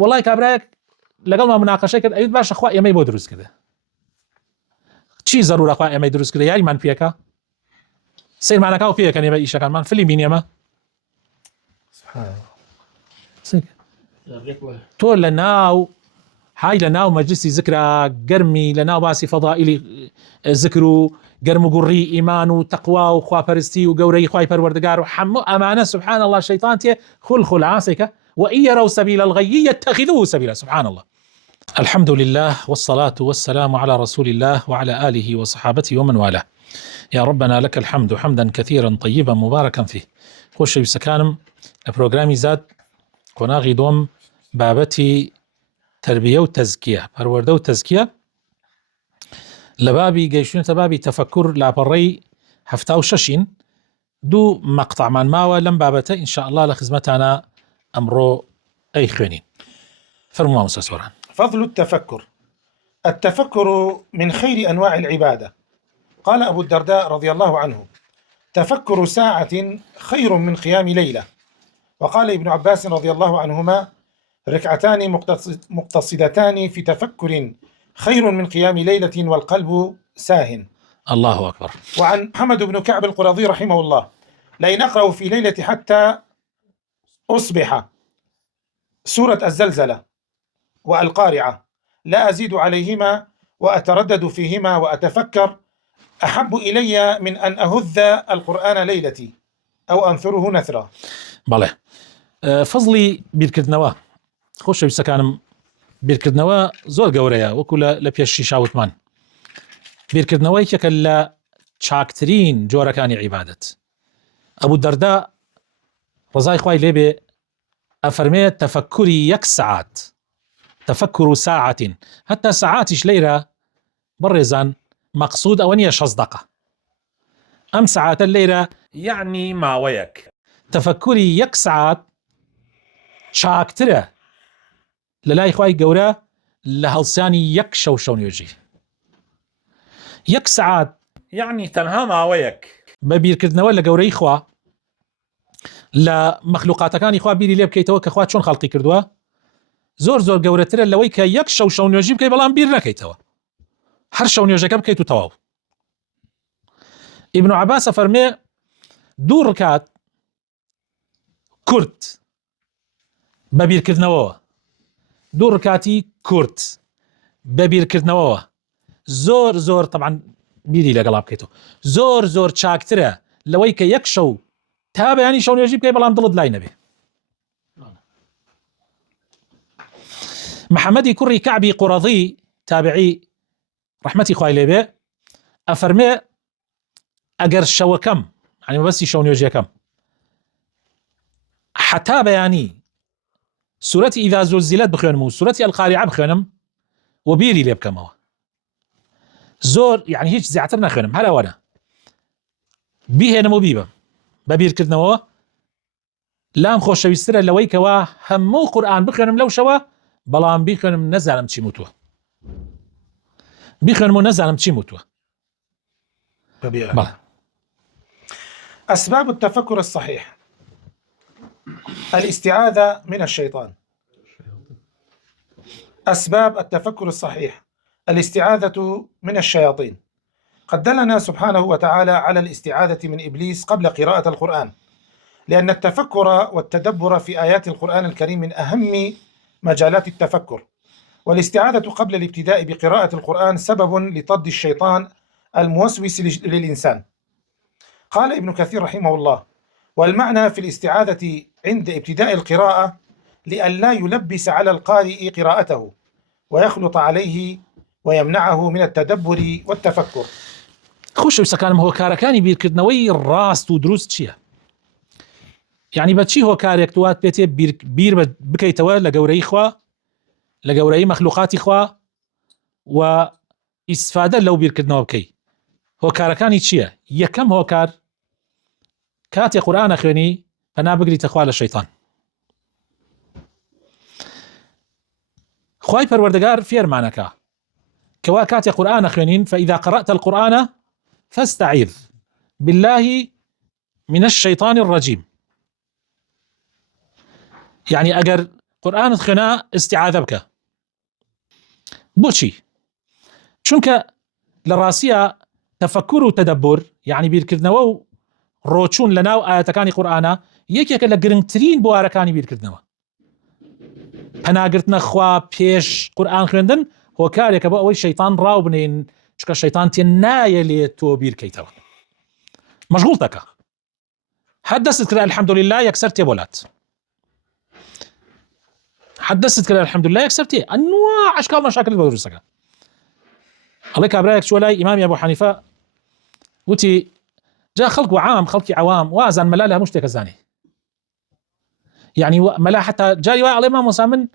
وڵای کابراەک لەگەڵ مناقەشەی کرد ئەویت باشە خوا ئێمەی بۆ دروست کردە چی زەرورە خوا ئێمەی دروست کردە یاریمان پێکە سیرمانەکە و پێکەنێ بە ئیشەکانمان فلی بینێمە تۆ لە ناو هاي لناو مجلسي ذكرى قرمي لناو باسي فضائلي ذكرو قرم قري إيمان وتقوى وخوا فرستي وقوري خواي پروردگار وحمو أمانة سبحان الله الشيطان تي خل عاسك وإن يروا سبيل الغي يتخذوه سبيلا سبحان الله. الحمد لله والصلاة والسلام على رسول الله وعلى آله وصحابته ومن والاه. يا ربنا لك الحمد حمدا كثيرا طيبا مباركا فيه. خوش بسكانم البروغرامي زاد قناغي دوم بابتي تربية وتزكية پروردە و تزكية لبابي گەیشتونەتە بابی تفكر لاپەڕەی 76 دوو مەقطعمان ماوە لەم بابەتە إن شاء الله لخزمتانا ئەمڕۆ ئەی خوێنین. فەرمووە مامۆستا سۆران. فضل التفكر من خير أنواع العبادة. قال أبو الدرداء رضي الله عنه: تفكر ساعة خير من قيام ليلة. وقال ابن عباس رضي الله عنهما: ركعتان مقتصدتان في تفكر خير من قيام ليلة والقلب ساه. الله أكبر. وعن محمد بن كعب القرظي رحمه الله: لئن أقرأ في ليلة حتى أصبح سورة الزلزلة والقارعة لا أزيد عليهما وأتردد فيهما وأتفكر أحب إلي من أن أهذ القرآن ليلتي أو أنثره نثرا. بله فضلي بیرکردنەوە خۆشەویستەکانم بیرکردنەوە زۆر گەورەیە وەکو لە پێشی شاوتمان بیرکردنەوە یەکێکە لە چاکترین جۆرەکانی عیبادەت. ئەبوو دەردا ڕزای خوای لێبێ ئەفەرمێت تەفەکوری 1 ساعات تفكر ساعة حتى ساعاتش ليرة بالرزان مقصود أو 6 دقة أم ساعات الليرة يعني ما ويك تفكري 1 ساعات شاكترة للاي خواي قورا لهلساني 1 شوشون يجي 1 ساعات يعني تنها ما ويك ببير كردنا ولا قوري خوا لا مخلوقات كان إخوة بيري ليب كيتوا كخوات شون خلقي كردوا زۆر گەورەترە لەوەی کە 1 شەو نوێژی بکەی بەڵام بیر نەکەیتەوە هەر شەو نوێژەکە بکەیت و تەواو. ئیبن عەباس فەرمێ 2 ڕکات کورت بە بیرکردنەوەوە 2 ڕکاتی کورت بە بیرکردنەوەوە زۆر طبعا بیری لەگەڵا بکەیتەوە زۆر چاکترە لەوەی کە 1 شەو تا بەیانی شەو نوێژی بکەی بەڵام دڵت لای نەبێ. محمدی کوڕی کەعبی قوڕەضی تابعی ڕەحمەتی خوای لێبێ ئەفەرمێ ئەگەر شەوەکەم یعنی بەسی شەو نوێژیەکەم حتا بەیانی سورەتی ئیذا زولزلت بخوێنم و سورەتی القارعە بخوێنم و بیری لێ بکەمەوە زۆر یعنی هیچ زیاتر نەخوێنم هەر ئەوەنە بیهێنم و بیبم بە بیرکردنەوە لام خۆشەویسترە لەوەی کەوا هەموو قورئان بخوێنم لەو شەوە بەڵام بیخوێنم نەزانم چی موتووە بیخوێنم و نەزانم چی موتووە. أسباب التفكر الصحيح: الاستعاذة من الشيطان. أسباب التفكر الصحيح: الاستعاذة من الشياطين. قد دلنا سبحانه وتعالى على الاستعاذة من إبليس قبل قراءة القرآن، لأن التفكر والتدبر في آيات القرآن الكريم من أهم مجالات التفكر، والاستعاذة قبل الابتداء بقراءة القرآن سبب لطرد الشيطان الموسوس للإنسان. قال ابن كثير رحمه الله: والمعنى في الاستعاذة عند ابتداء القراءة لئلا يلبس على القارئ قراءته ويخلط عليه ويمنعه من التدبر والتفكر. خۆشەویستەکانم هۆکارەکانی بیرکردنەوەی ڕاست و دروست چییە؟ یعنی بەچی هۆکارێک دوات پێتێ بیر بکەیتەوە لە گەورەی خوا لە گەورەی مەخلوقاتی خوا و ئیسفادە لەو بیرکردنەوە بکەی. هۆکارەکانی چییە؟ یەکەم هۆکار کاتێ قورئانە خوێنی پەنا بگریتە خوا لە شەیطان. خوای پەروەردگار فێرمانەکە کەوا کاتێ قورئانە خوێنین فإذا قرأت القرآن فاستعذ بالله من الشيطان الرجيم. يعني ئەگەر قورآن خوێنا استیعاذە بکە. بۆچی؟ چونکە لە ڕاستیە تەفەکور و تەدەبور یعنی بیرکردنەوە و ڕۆچوون لە ناو ئاەتەکانی قورئانە یەکێکە لە گرنگترین بوارەکانی بیرکردنەوە. پەناگرتنە خوا پێش قورئان خوێندن هۆکارێکە بۆ ئەوەی شەیطان ڕاو بنێن، چونکە شەیطان تێ نایە لێ تۆ بیرکەیتەوە، مەشغوڵ دەکە. هەر دەستت کرا الحەمدولله یەکسەر تێبۆلات، هەر دەستت کرا الحەمدولله یەکسەر تێ ئەنواع ئەشکال مەشاکل بۆ دروستەکە. ئەڵێ کابرایەک چووە لای ئیمامی ئەبوو حەنیفە وتی جا خەڵک و عام خەڵکی عوام وازان مەلا لە هەموو شتێکە زانێ، یعنی مەلا حتا جاری وای ئەڵێ مامۆستا من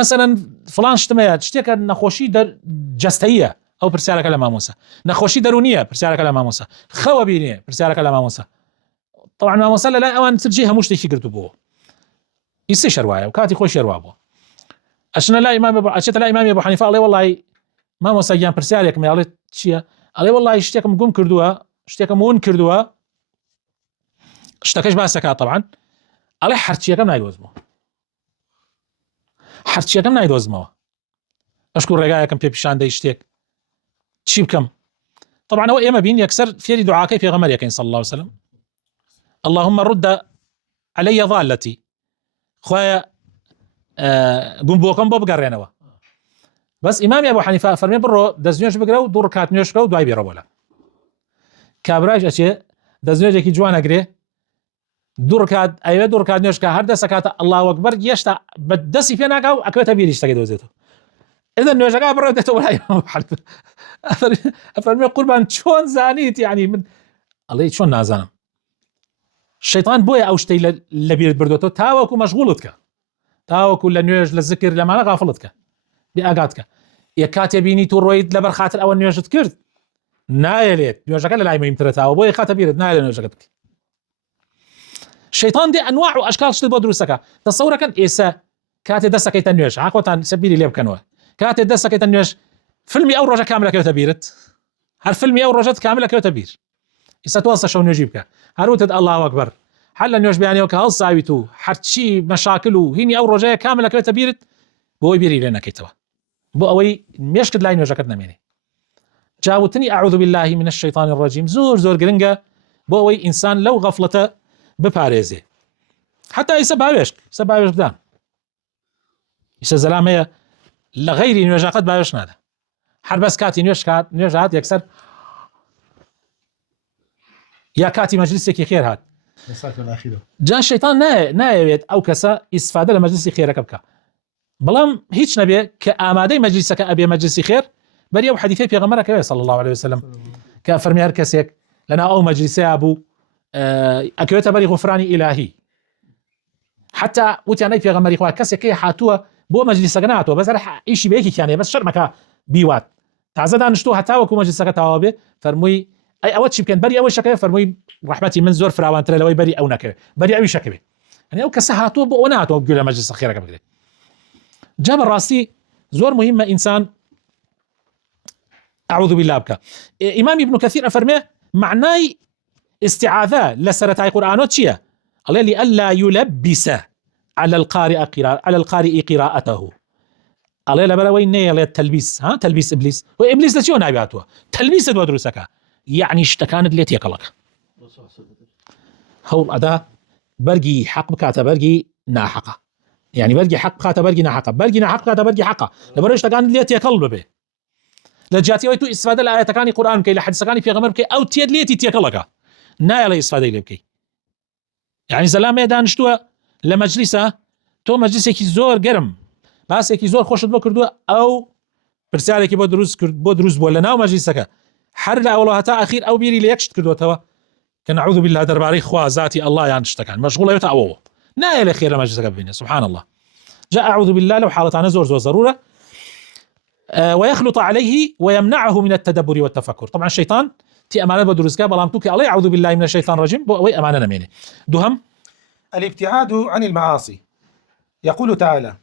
مثلا فلان شتمەیە شتێکە نەخۆشی جەستەییە ئەو پرسیارەکە لە مامۆستا، نەخۆشی دەرونیە پرسیارەکە لە مامۆستا، خەوە بینێ پرسیارەکە لە مامۆستا. طبعا مامۆستا لەلای ئەوان ترجێ هەموو شتێکی گرتو بۆ ئیسێ شەروایە و کاتی خۆی شێروا بووە. ئەچێتە لای ئیمامی ئەبوو حەنیفە ئەڵێ وەڵی مامۆستا گیان پرسیارێکم ئەڵێ چییە؟ ئەڵێ وەڵی شتێکم گوم کردووە، شتێکم ون کردووە، شتەکەش باس دەکات. طبعا ئەڵێ هەرچیەکەم نایدۆزمەوە، هەرچیەکەم نایدۆزمەوە، ئەشکو ڕێگایەکەم پێ پیشان دەی شتێک چی بکەم؟ طبعا ئەوە ئێمە بین یەکسەر فێری دوعاکەی پێغەمبەرەکەین صلی الله عليه وسلم، اللهم رد علي ضالتي، خوایە گومبۆکەم بۆ بگەڕێنەوە. بەس ئیمامی ئەبوو حەنیفە فەرمێ بڕۆ دەستنوێژ بگرە و 2 ڕکات نوێژ بکە و دوای بێڕە بۆلە. کابرایش ئەچێ دەستنوێژێکی جوان ئەگرێ 2 ڕکات ئەوێ 2 ڕکات نوێژ کە هەر دەسەکاتە الله ئەکبەر گێشتا بە دەستی پێ ناکا و ئەکەوێتە بیری شتەکەی دۆزێتەوە. ئێدە نوێژەکە بڕۆ دێتەوە لای ئیمام ئەبوو حەنیفە. ئەفەرمێ قوربان چۆن زانیت؟ یعنی من ئەڵێ چۆن نازانم. شەیطان بۆیە ئەو شتەی لە بیرت بردوێتەوە تاوەکو مەشغوڵت کە، تاوەکو لە نوێژ لە زیکر لەمانە غافڵت کە، بێ ئاگات کە. یەک کاتێ بینیت و ڕۆیت لەبەر خاتر ئەوە نوێژت کرد نایەلێت، نوێژەکە لە لای مەهمترە تاوە بۆیە خاتە بیرت نایە نوێژەکەت بکەیت. شەیطان دێ ئەنواع و ئەشکال شت بۆ دروستەکە. تەسەورەکەن ئێستا کاتێ دەسەکەیتە نوێژ حاقۆتان سەبیری لێ بکەنەوە، کاتێ دەسەکەیتە نوێژ فیلمی ئەو ڕۆژە کاملەکەوێتە بیرت، هەر فیلمی ئەو ڕۆژەت کاملەکەوێتە بیر. ئێستا تۆ هەستە شەو نوێژی بکە، هەروتت الله ئەکبەر هەر لە نوێژ بیانەوە کە هەڵساویت و هەرچی مەشاکل و هینی ئەو ڕۆژەیە کاملەکەوێتە بیرت بۆی بیری لێ نەکەیتەوە، بۆ ئەوەی مێشکت لای نوێژەکەت نەمێنێ. جاوتنی أعوذ بالله من الشيطان الرجيم زۆر گرنگە بۆ ئەوەی ئینسان لەو غەفڵەتە بپارێزێ. حتا ئیسە باوێش بدان، ئیسە زەلام هەیە لە غەیری نوێژەکەت باوێش نادە، هەر بەس کاتی نوێژ هات یەکسەر یا کاتی مەجلیسێکی خێر هات جا شەیطان نایەوێت ئەو کەسە ئیسفادە لە مەجلیسی خێرەکە بکە، بەڵام هیچ نەبێ کە ئامادەی مەجلیسەکە ئەبێ مەجلیسی خێر بەری ئەو حەدیثەی پێغەمبەرەکەوێ صلی الله عليه وسلم کە فەرمی هەر کەسێک لەناو ئەو مەجلیسەیە بوو ئەکەوێتە بەری غوفرانی ئیلاهی. حتا وتیانەی پێغەمبەری خوا کەسێکی هاتووە بۆ مەجلیسەکە نهاتووە بەس هەر ئیشی بەیەکی کیانێ بەس شەرمەکە بیوات تازە دانیشتووە هەتا وەکو مەجلیسەکە تەواو بێ فەرمووی ئەی ئەوە چی بکەن بەری ئەوەی شەکەوێ فەرمووی ڕەحمەتی من زۆر فراوانترە لەوەی بەری ئەو نەکەوێ بەری ئەوی شەکەوێ. ئەنی ئەو کەسە هاتووە بۆ ئەوە نهاتووە گوێ لە مەجلیسە خێرەکە بگرێت. جا بەڕاستی زۆر مهمە ئینسان أعوذ بالله بکە. ئیمام ابن كثير ئەفەرمێ معنای استعاذە لە سەرەتای قورئانۆ چییە؟ ئەڵێ لئلا يلبس على القارئ قراءته. ئەڵێ لەبەرەوەی نەیەڵێت تەلبیس تەلبیس ئیبلیس و ئیبلیس لە چیەوە نابێتوە؟ تەلبیست بۆ دروستەکە یعنی شتەکانت لێ تێکەڵەکە، هەوڵ ئەدا بەرگی حەق بکاتە بەرگی ناحەقە، یعنی بەرگی حەق بکاتە بەرگی ناحەقە، بەرگی ناحەق بکاتە بەرگی حەقە، لەبەرەوەی شتەکانت لێ تێکەڵ ببێ. لە جیاتیەوەی تو ئیسفادە لە ئاەتەکانی قورئان بکەی لە حەدیسەکانی پێغەمبەر بکەی ئەو تێت لێتی تێکەڵەکە نایەڵێ ئیسفادەی لێ بکەی. یعنی زەلامەیە دانیشتووە لە مەجلیسە تۆ مەجلیسێکی زۆر گەرم باسێکی زۆر خۆشت بۆ کردووە ئەو پرسیارێکی بۆ دروست بووە لە ناو مەجلیسەکە هەر لە ئەوڵە هەتا ئەخیر ئەو بیری لە یەک شت کردوێتەوە کە نەعوذ بالله دەربارەی خوا ذاتی الله یان شتەکان مەشغوڵەوێتە ئەوەوە نایە لە خێر لە مەجلیسەکە ببینێ سبحان الله. جاء أعوذ بالله لو حالتان زور ضرورة ويخلط عليه ويمنعه من التدبر والتفكر. طبعا الشيطان تي أمانة بدرسكا بلام توكي عليه أعوذ بالله من الشيطان الرجيم وي أمانة نمينه. دهم الابتعاد عن المعاصي. يقول تعالى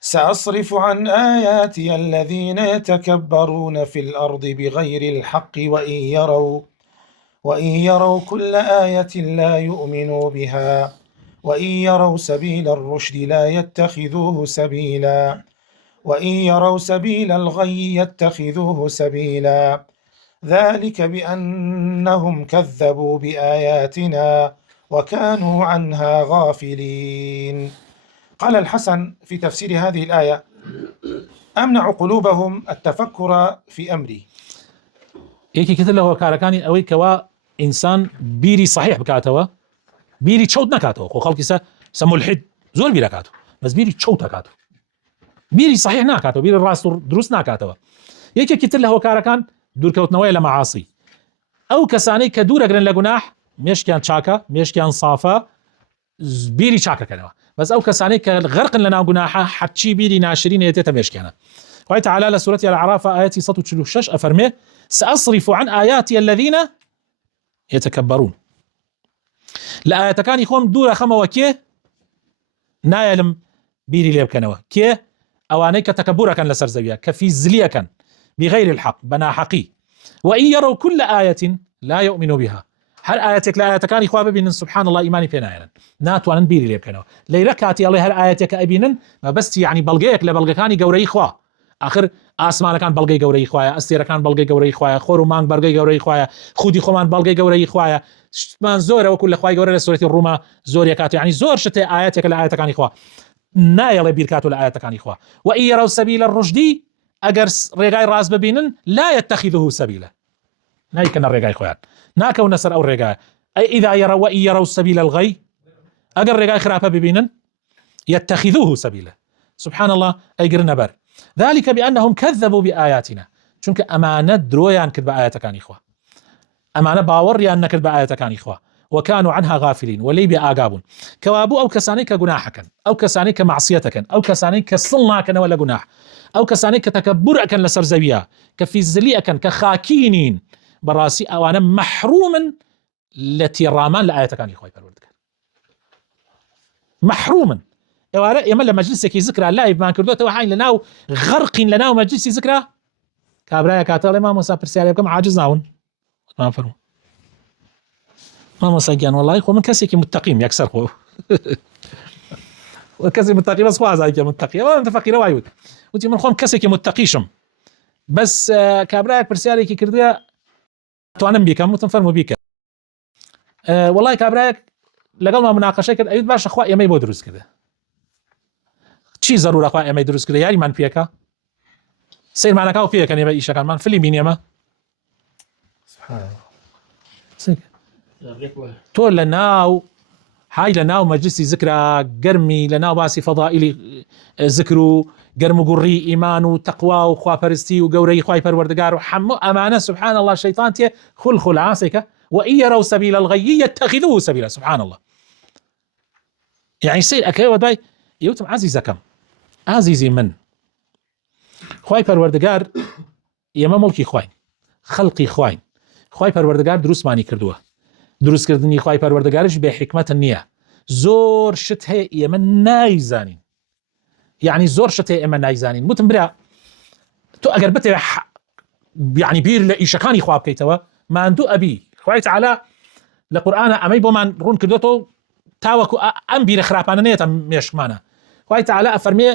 سأصرف عن آياتي الذين يتكبرون في الأرض بغير الحق وإن يروا كل آية لا يؤمنوا بها وإن يروا سبيل الرشد لا يتخذوه سبيلا وإن يروا سبيل الغي يتخذوه سبيلا ذلك بأنهم كذبوا بآياتنا وكانوا عنها غافلين. قال الحسن في تفسير هذه الآية: أمنع قلوبهم التفكر في أمري. یەکی کتر لە هۆکارەکانی ئەوەی کەوا ئینسان بیری صحیح بکاتەوە، بیری چەوت نکاتەوە. خۆ خەڵکی سە مولحید زۆر بیرەکاتەوە، بەس بیری چەوت دەکاتەوە، بیری صحیح ناکاتەوە، بیری ڕاست و دروست ناکاتەوە. یەکێکی تر لە هۆکارەکان دوورکەوتنەوەی لە مەعاسی. ئەو کەسانەی کە دوورەگرن لە گوناح، مێشکیان چاکە، مێشکیان سافە، بیری چاکەکەنەوە، بەس ئەو کەسانەی کە غەرقن لە ناو گوناحە حەچی بیری ناشرین ئێتێتە مێشکیانە. خوای تعالی لە سورەتی الأعراف ئاەتی 146 ئەفەرمێ: سأصرف عن آياتي الذين يتكبرون. لە ئاەتەکانی خۆم دوورە خەمەوە کێ نایەلم بیری لێ بکەنەوە، کێ ئەوانەی کە تەکەبورەکەن لەسەر زەویە، کە فیزلیەکەن بغير الحق بەناحەقی. وإن يروا كل آية لا يؤمنوا بها. هەر ئاەتێک لە ئاەتەکانی خوا ببینن سبحان الله ئیمانی پێ نایەنن، ناتوانن بیری لێ بکەنەوە. لەیرە کاتی ئەڵێ هەر ئاەتێکە ئەبینن مەبەستی یعنی بەڵگەیەک لە بەڵگەکانی گەورەی خوا. آخر ئاسمانەکان بەڵگەی گەورەی خوایە، ئەستێرەکان بەڵگەی گەورەی خوایە، خۆر و مانگ بەڵگەی گەورەی خوایە، خودی خۆمان بەڵگەی گەورەی خوایە. شتمان زۆرە وەکو لە خوای گەورە لە سورەتی ڕووما زۆر یەکات، یعنی زۆر شتێ ئاەتێک لە ئاەتەکانی خوا نایەڵێ بیرکاتۆ لە ئاەتەکانی خوا. وإن يروا سبيل الرشد، ئەگەر ڕێگای ڕاست ببینن لا يتخذوه سبيلا، نایکەنە ڕێگای خۆیان، ناکەونە سەر ئەو ڕێگایە. ئەی إذا يروا وإن يروا سبيل الغي، ئەگەر ڕێگای خراپە ببینن يتخذوه سبيلا. سبحان الله ئەیگرنە بەر. ذلك بأنهم كذبوا بآياتنا، چونکە ئەمانە درۆیان کرد بە ئاەتەکانی خوا، ئەمانە باوەڕیان نەکرد بە ئاەتەکانی خوا، وكانوا عنها غافلين، وەلەی بێ ئاگابوون. کەوابوو ئەو کەسانەی کە گوناحەکەن، ئەو کەسانەی کە معسیەتەکەن، ئەو کەسانەی کە سڵ ناکەنەوە لە گوناح، ئەو کەسانەی کە تەکەبور ئەکەن لەسەر زەویە، کە فیزلی ئەکەن، کە خاکینین، بەڕاستی ئەوانە مەحرومن لە تێڕامان لە ئاەتەکانی خوای پەروەردگار، مەحرومن. ئێمە لە مەجلیسێکی زکرا لایڤمان کردوتەوە، حین لەناو غەرقین لەناو مەجلیسی زکرا، کابرایە کاتەڵێ مامۆستا پرسیارێ بکەم عاجز ناون، وتمان فەرموو مامۆستا گیان وەڵڵی خۆ من کەسێکی متەقیم یەکسەر خۆ کەسێکی متەقی بەس خوا زانێکی متەقی، ئەوە فەقیرە وای وت، وتی من خۆم کەسێکی متەقیشم، بەس کابرایەک پرسیارێکی کردووە توانم بیکەم، وتم فەرموو بیکە. وەڵڵی کابرایەک لەگەڵمان مناقەشە کرد، ئەوت باشە خوا ئێمەی بۆ دروست کردە، چی زەرورە خوا ئێمەی دروست کردە، یاریمان پێکە، سیرمانەکە و پێکەن ئێمە ئیشەکانمان فلی بین ئێمە. تۆ لە ناو های لە ناو مەجلیسی زکرا گەرمی، لە ناو باسی فەضائیلی زکر و گەرم و گوڕی ئیمان و تەقوا و خواپەرستی و گەورەی خوای پەروەردگار و هەموو ئەمانە سبحان الله شەیطان تێ خولخول عاسێکە. وإن يروا سبيل الغي يتخذوه سبيلا. سبحان الله، يعني سير أكيد وداي يوتم عزيزكم عزيزي من خوای پەروەردگار ئێمە مڵکی خوین، خەڵقی خوین، خوای پەروەردگار دروستمانی کردووە، دروستکردنی خوای پەروەردگارش بێ حکمەت نییە، زۆر شت هەیە ئێمە نایزانین، یعنی زۆر شت هەیە ئێمە نایزانین. وتم برا تۆ ئەگەر بتەوێ یعنی بیر لە ئیشەکانی خوا بکەیتەوە ماندوو ئەبی. خوای تعالی لە قورئانە ئەمەی بۆمان ڕوون کردوێتەوە تاوەکو ئەم بیرە خراپانە نێتە مێشکمانە. خوای تعالی ئەفەرمێ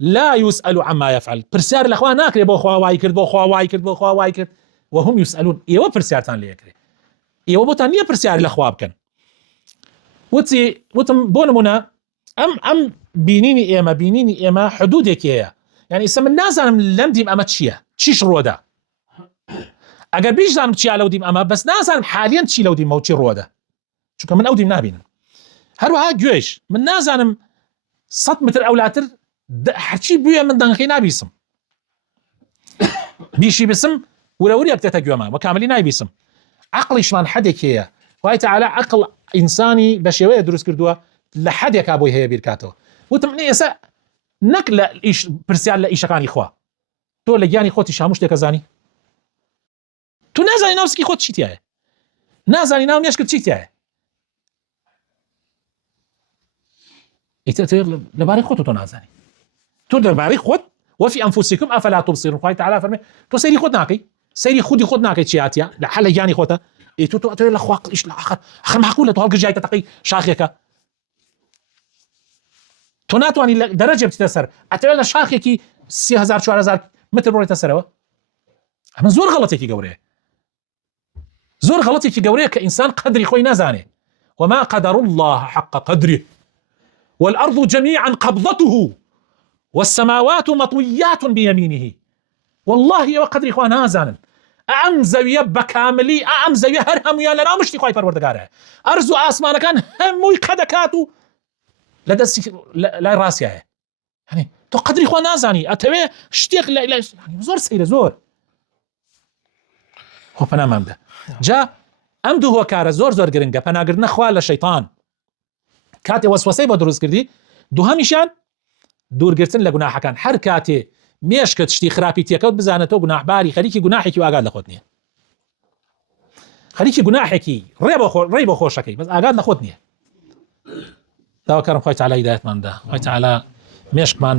لا يسأل عما يفعل، پرسیار لە خوا ناکرێ بۆ خوا وای کرد، بۆ خوا وای کرد، بۆ خوا وای کرد، وهم يسألون. ئێوە پرسیارتان لێ ئەکرێ، ئێوە بۆتان نییە پرسیار لە خوا بکەن. وتم بۆ نمونە ئەم بینینی ئێمە حدودێکی هەیە، یعنی ئێستا من نازانم لەم دیم ئەمە چییە، چیش ڕۆدا، ئەگەر بیشزانم چیا لەو دیم ئەمە، بەس نازانم حالیان چی لەو دیمە و چی ڕۆدا، چونکە من ئەو دیم نابینم. هەروەها گوێش من نازانم 100 متر ئەولاتر هەرچی بووە من دەنگەکەی نابیسم، بیشی بسم وەرەوریە بتێتە گوێمان وە کاملی نایبیسم. عەقڵیشمان حەدێک هەیە، خوای تعالی عەقڵ ئینسانی بە شێوەیە دروست کردووە لە حەدێکا بۆی هەیە بیرکاتەوە. وتم ئێستا نەک لە پرسیار لە ئیشەکانی خوا، تۆ لە گیانی خۆتیش هەموو شتێکە زانی، تو نازانی ناو سکی خۆت چی تایە، نازانی ناو مێشکت چی تایە، ئیتر لەبارەی خۆت تۆ نازانی، تۆ دەربارەی خۆت وفي أنفسكم أفلا تبصرون. خوای تعالی فەرمێ تۆ سەیری خۆت ناکەی، سەیری خودی خۆت ناکەی چی هاتیە لە حەلە گیانی خۆتە، تۆ لە خوا قڵیش لە آخر معقولە تۆ هەڵگرت ژایتە تەقی شاخێکە، تۆ ناتوانانی لە دەرەجە بچیتە سەر ئەتەوێت لە شاخێکی 3000-4000 متر بڕۆیتە سەرەوە. ئەمە زۆر غەڵەتێکی گەورەیە، زۆر غەڵەتێکی گەورەیە کە ئینسان قەدری خۆی نازانێ. وما قدر الله حق قدره والأرض جميعا قبضته والسماوات مطويات بيمينه. والله وقدر إخوان نازانا ئەم زەویە بەکاملی ئەم زەویە هەر هەمویان لەناو مشتی خوای پەروەردگارە. ئەرز و ئاسمانەکان هەمووی قەدەکات و لە دەستی لای ڕاستیایە. هەنێ تۆ قەدری خوا نازانی ئەتەوێ شتێک زۆر سەیرە زۆر خۆ پەنامان بدە. جا ئەم دوو هۆکارە زۆر گرنگە، پەناگرتنە خوا لە شەیطان کاتێ وەسوەسەی بە دروست کردی، دووهەمیشیان دوورگرتن لە گوناحەکان. هەر کاتێ مێشکت شتی خراپی تێکەوت بزانێتەوە گوناحباری خەریکی گوناحێکی و ئاگاد لە خۆت نییە، خەریکی گوناحێکی ڕێ بۆ خۆشەکەی بەس ئاگاد لە خۆت نییە. داواکارم خوای تەعالی هیدایەتمان بدا، خوای تەعالی مێشکمان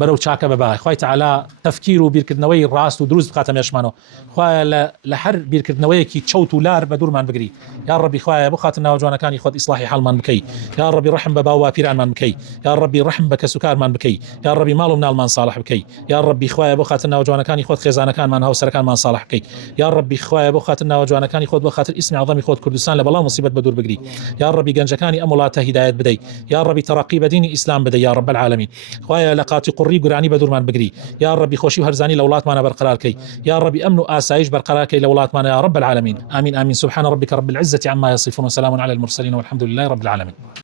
بەرەو چاکە ببای، خوای تەعالی تەفکیر و بیرکردنەوەی ڕاست و دروست بخاتە مێشکمانەوە، خوایە لە هەر بیرکردنەوەیەکی چەوت و لار بە دوورمان بگری. یا ڕەبی خوایە بۆ خاتر ناوجوانەکانی خۆت ئیسلاحی حاڵمان بکەی، یا ڕەبی ڕەحم بە باو پیرانمان بکەی، یا ڕەبی ڕەحم بە کەسوکارمان بکەی، یا ڕەبی ماڵ و مناڵمان ساڵح بکەی، یا ڕەبی خوایە بۆ خاتر ناوجوانەکانی خۆت خێزانەکانمان هاوسەرەکانمان ساڵح بکەی، یا ڕەبی خوایە بۆ خاتر ناوجوانەکانی خۆت بۆ خاتر ئیسمی عەظەمی خۆت کوردستان لە بەڵاو مصیبەت بە دوور بگری، یا ڕەبی گەنجەکانی ئەم وڵاتە هیدایەت بدەی، یا ڕەبی تەڕەقی بە دینی ئیسلام بدەی، یا رب العالمین. خوایە لە قاتی قوڕی گورانی بە دوورمان بگری، یا ربی خۆشی و هەرزانی لە وڵاتمانە بەرقرار کەی، یا ربی ئەمن و ئاسایش بەرقرار کەی لە وڵاتمانە یا رب العالمین. آمین آمین. سبحان ربك رب العزة عما يصفون وسلام على المرسلين والحمد لله رب العالمين.